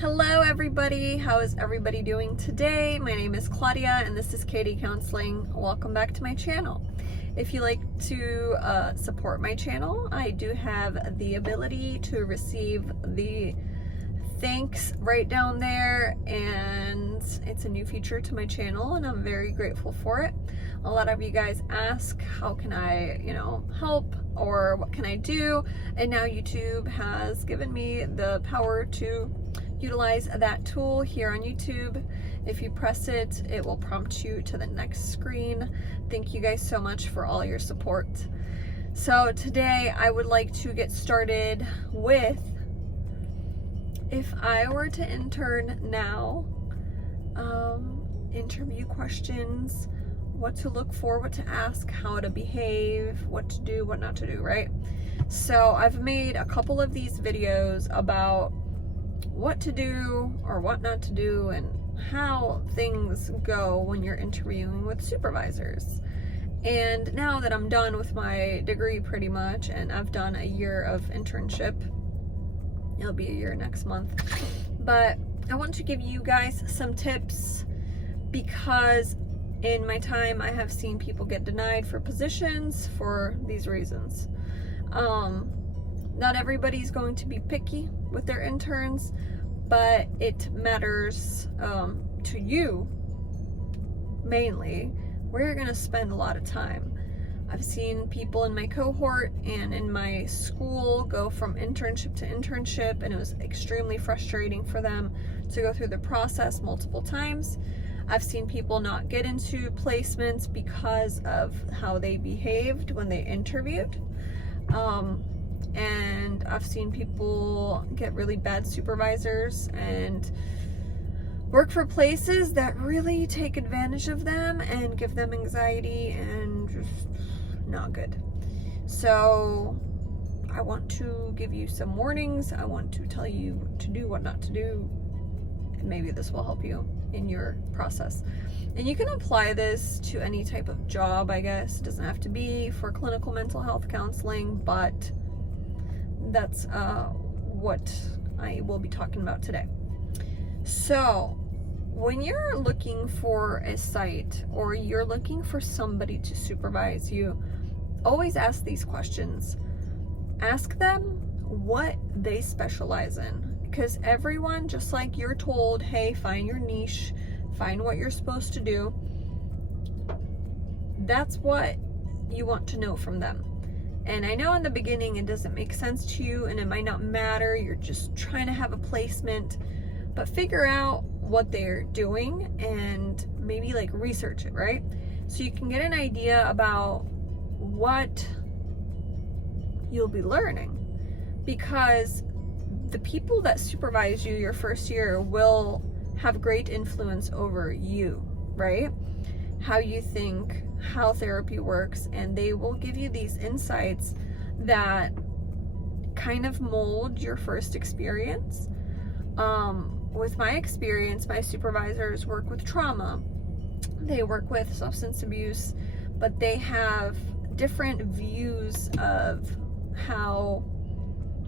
Hello everybody, how is everybody doing today? My name is Claudia and this is Katie Counseling. Welcome back to my channel. If you like to support my channel, I do have the ability to receive the thanks right down there, and it's a new feature to my channel and I'm very grateful for it. A lot of you guys ask how can I, help, or what can I do, and now YouTube has given me the power to utilize that tool here on YouTube. If you press it, it will prompt you to the next screen. Thank you guys so much for all your support. So today I would like to get started with, if I were to intern now, interview questions, what to look for, what to ask, how to behave, what to do, what not to do, right? So I've made a couple of these videos about what to do or what not to do and how things go when you're interviewing with supervisors. And now that I'm done with my degree pretty much, and I've done a year of internship, it'll be a year next month, but I want to give you guys some tips because in my time I have seen people get denied for positions for these reasons. Not everybody's going to be picky with their interns, but it matters to you mainly where you're going to spend a lot of time. I've seen people in my cohort and in my school go from internship to internship, and it was extremely frustrating for them to go through the process multiple times. I've seen people not get into placements because of how they behaved when they interviewed. And I've seen people get really bad supervisors and work for places that really take advantage of them and give them anxiety, and just not good. So I want to give you some warnings. I want to tell you what to do, what not to do, and maybe this will help you in your process. And you can apply this to any type of job, I guess. It doesn't have to be for clinical mental health counseling, but that's what I will be talking about today. So when you're looking for a site or you're looking for somebody to supervise you, always ask these questions. Ask them what they specialize in, because everyone, just like you're told, hey, find your niche, find what you're supposed to do, that's what you want to know from them. And I know in the beginning it doesn't make sense to you and it might not matter, you're just trying to have a placement, but figure out what they're doing and maybe like research it, right? So you can get an idea about what you'll be learning, because the people that supervise you your first year will have great influence over you, right? How you think, how therapy works, and they will give you these insights that kind of mold your first experience. With my experience, my supervisors work with trauma, they work with substance abuse, but they have different views of how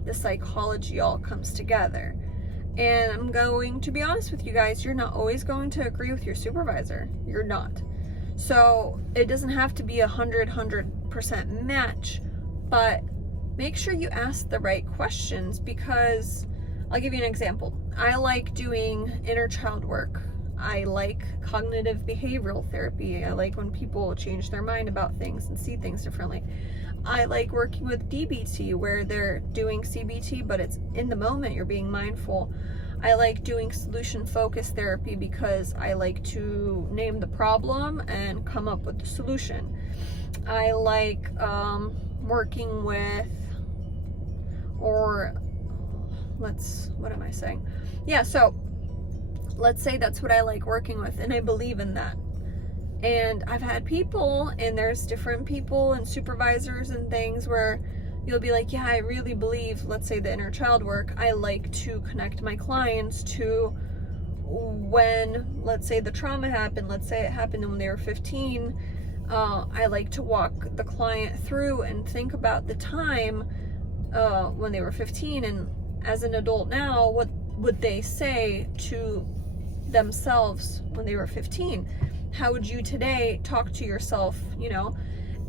the psychology all comes together. And I'm going to be honest with you guys, you're not always going to agree with your supervisor. You're not. So it doesn't have to be 100% match, but make sure you ask the right questions, because I'll give you an example. I like doing inner child work. I like cognitive behavioral therapy. I like when people change their mind about things and see things differently. I like working with DBT, where they're doing CBT, but it's in the moment, you're being mindful. I like doing solution-focused therapy because I like to name the problem and come up with the solution. I like working with, so let's say that's what I like working with, and I believe in that. And I've had people, and there's different people and supervisors and things where you'll be like, yeah, I really believe, let's say the inner child work, I like to connect my clients to when, let's say the trauma happened, let's say it happened when they were 15, I like to walk the client through and think about the time when they were 15, and as an adult now, what would they say to themselves when they were 15? How would you today talk to yourself, you know?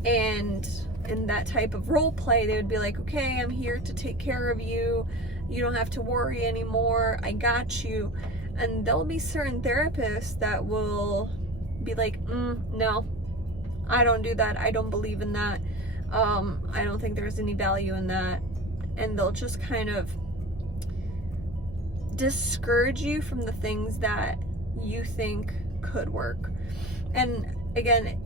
And in that type of role play, they would be like, okay, I'm here to take care of you. You don't have to worry anymore. I got you. And there'll be certain therapists that will be like, no, I don't do that. I don't believe in that. I don't think there's any value in that. And they'll just kind of discourage you from the things that you think could work. And again,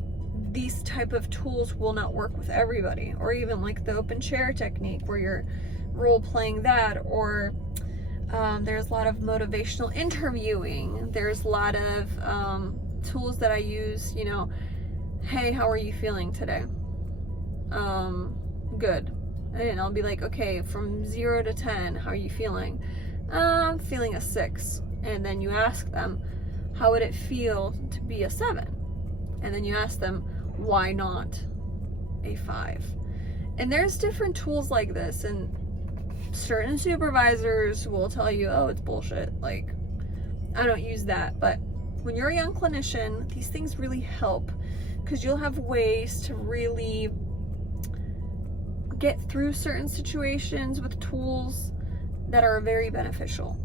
these type of tools will not work with everybody, or even like the open chair technique where you're role playing that, or there's a lot of motivational interviewing. There's a lot of tools that I use, you know, hey, how are you feeling today? Good. And I'll be like, okay, from 0 to 10, how are you feeling? I'm feeling a 6. And then you ask them, how would it feel to be a 7? And then you ask them, why not a 5? And there's different tools like this, and certain supervisors will tell you, oh, it's bullshit. Like, I don't use that. But when you're a young clinician, these things really help, because you'll have ways to really get through certain situations with tools that are very beneficial.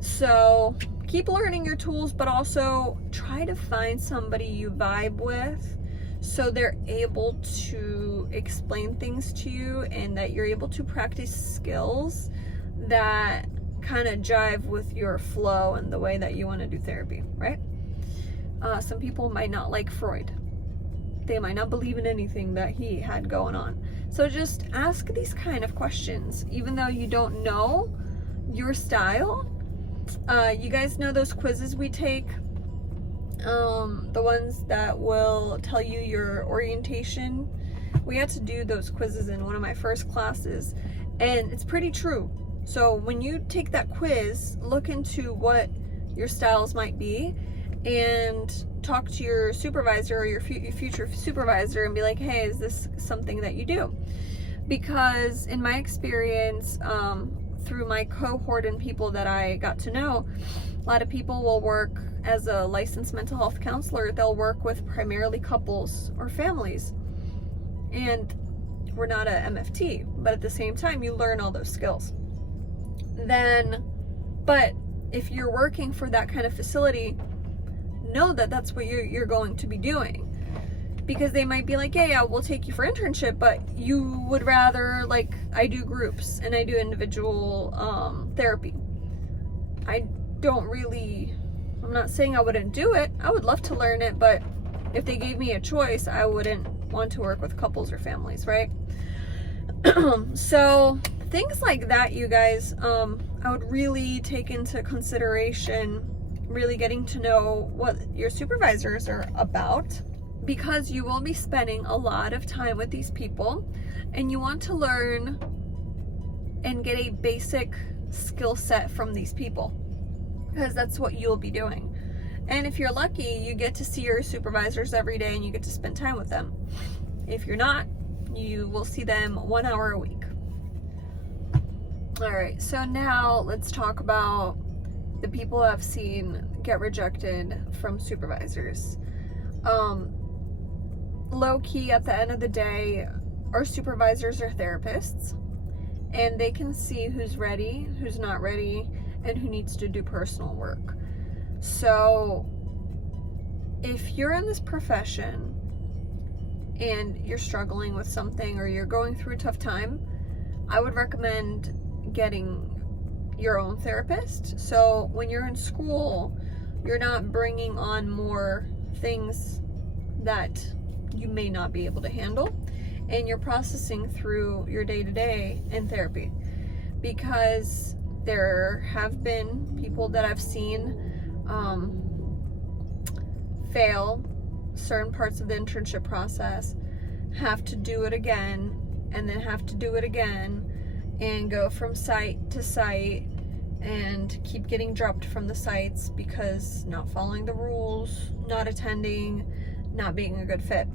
So keep learning your tools, but also try to find somebody you vibe with, so they're able to explain things to you and that you're able to practice skills that kind of jive with your flow and the way that you want to do therapy, right? Some people might not like Freud. They might not believe in anything that he had going on. So just ask these kind of questions, even though you don't know your style. You guys know those quizzes we take? The ones that will tell you your orientation. We had to do those quizzes in one of my first classes, and it's pretty true. So when you take that quiz, look into what your styles might be and talk to your supervisor or your future supervisor and be like, hey, is this something that you do? Because in my experience, through my cohort and people that I got to know, a lot of people will work as a licensed mental health counselor. They'll work with primarily couples or families. And we're not a MFT, but at the same time, you learn all those skills. But if you're working for that kind of facility, know that that's what you're going to be doing. Because they might be like, yeah, we'll take you for internship, but you would rather, like, I do groups and I do individual therapy. I'm not saying I wouldn't do it. I would love to learn it, but if they gave me a choice, I wouldn't want to work with couples or families, right? So things like that, you guys, I would really take into consideration really getting to know what your supervisors are about, because you will be spending a lot of time with these people and you want to learn and get a basic skill set from these people, because that's what you'll be doing. And if you're lucky, you get to see your supervisors every day and you get to spend time with them. If you're not, you will see them 1 hour a week. All right, so now let's talk about the people I've seen get rejected from supervisors. Low key, at the end of the day, our supervisors are therapists, and they can see who's ready, who's not ready, and who needs to do personal work. So if you're in this profession and you're struggling with something or you're going through a tough time, I would recommend getting your own therapist. So when you're in school, you're not bringing on more things that you may not be able to handle, and you're processing through your day-to-day in therapy. Because there have been people that I've seen fail certain parts of the internship process, have to do it again, and then have to do it again, and go from site to site and keep getting dropped from the sites because not following the rules, not attending, not being a good fit.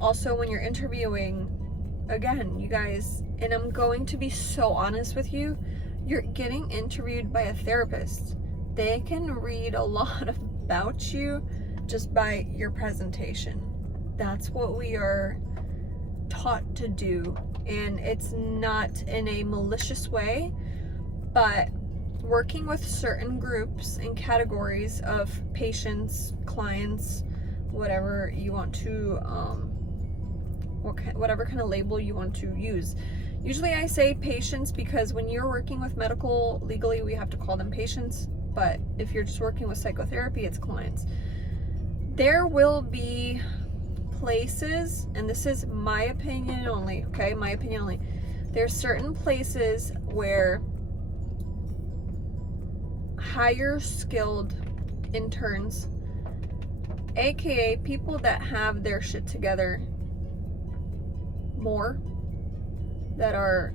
Also, when you're interviewing, again, you guys, and I'm going to be so honest with you, you're getting interviewed by a therapist. They can read a lot about you just by your presentation. That's what we are taught to do, and it's not in a malicious way, but working with certain groups and categories of patients, clients, whatever you want to, whatever kind of label you want to use. Usually I say patients because when you're working with medical, legally we have to call them patients, but if you're just working with psychotherapy, it's clients. There will be places, and this is my opinion only, okay? My opinion only. There's certain places where higher skilled interns, aka people that have their shit together more, that are,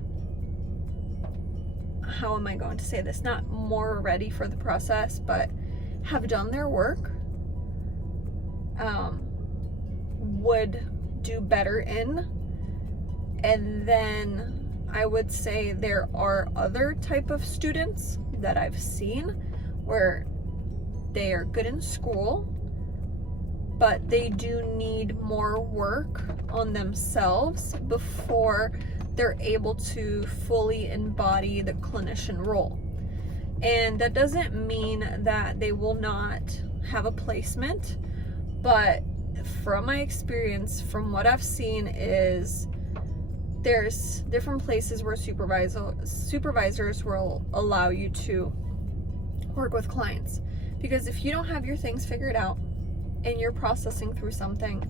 how am I going to say this, not more ready for the process, but have done their work, would do better in. And then I would say there are other type of students that I've seen where they are good in school, but they do need more work on themselves before they're able to fully embody the clinician role. And that doesn't mean that they will not have a placement, but from my experience, from what I've seen, is there's different places where supervisors will allow you to work with clients. Because if you don't have your things figured out and you're processing through something,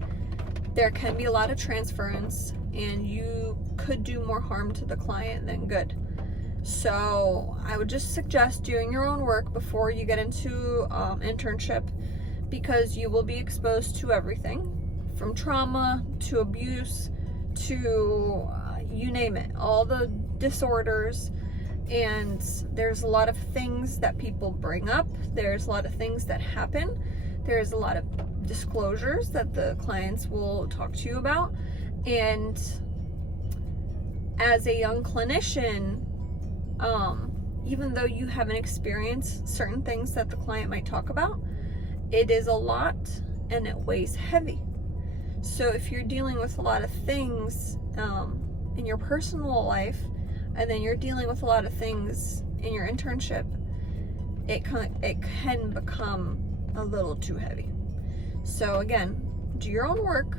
there can be a lot of transference and you could do more harm to the client than good. So I would just suggest doing your own work before you get into internship, because you will be exposed to everything from trauma to abuse to you name it, all the disorders. And there's a lot of things that people bring up, there's a lot of things that happen, there's a lot of disclosures that the clients will talk to you about. And as a young clinician, even though you haven't experienced certain things that the client might talk about, it is a lot and it weighs heavy. So if you're dealing with a lot of things in your personal life, and then you're dealing with a lot of things in your internship, it can become a little too heavy. So again, do your own work.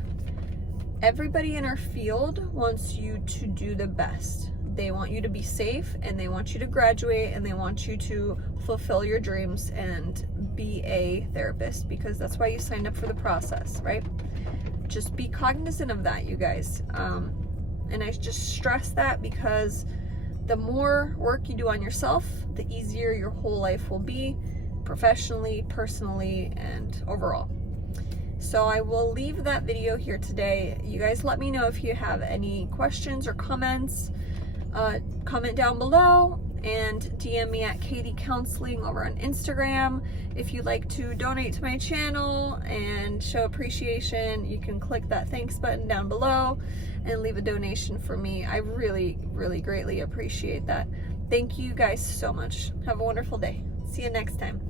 Everybody in our field wants you to do the best. They want you to be safe, and they want you to graduate, and they want you to fulfill your dreams and be a therapist, because that's why you signed up for the process, right? Just be cognizant of that, you guys. And I just stress that because the more work you do on yourself, the easier your whole life will be, professionally, personally, and overall. So I will leave that video here today. You guys let me know if you have any questions or comments. Comment down below and DM me at Katie Counseling over on Instagram. If you'd like to donate to my channel and show appreciation, you can click that thanks button down below and leave a donation for me. I really, really greatly appreciate that. Thank you guys so much. Have a wonderful day. See you next time.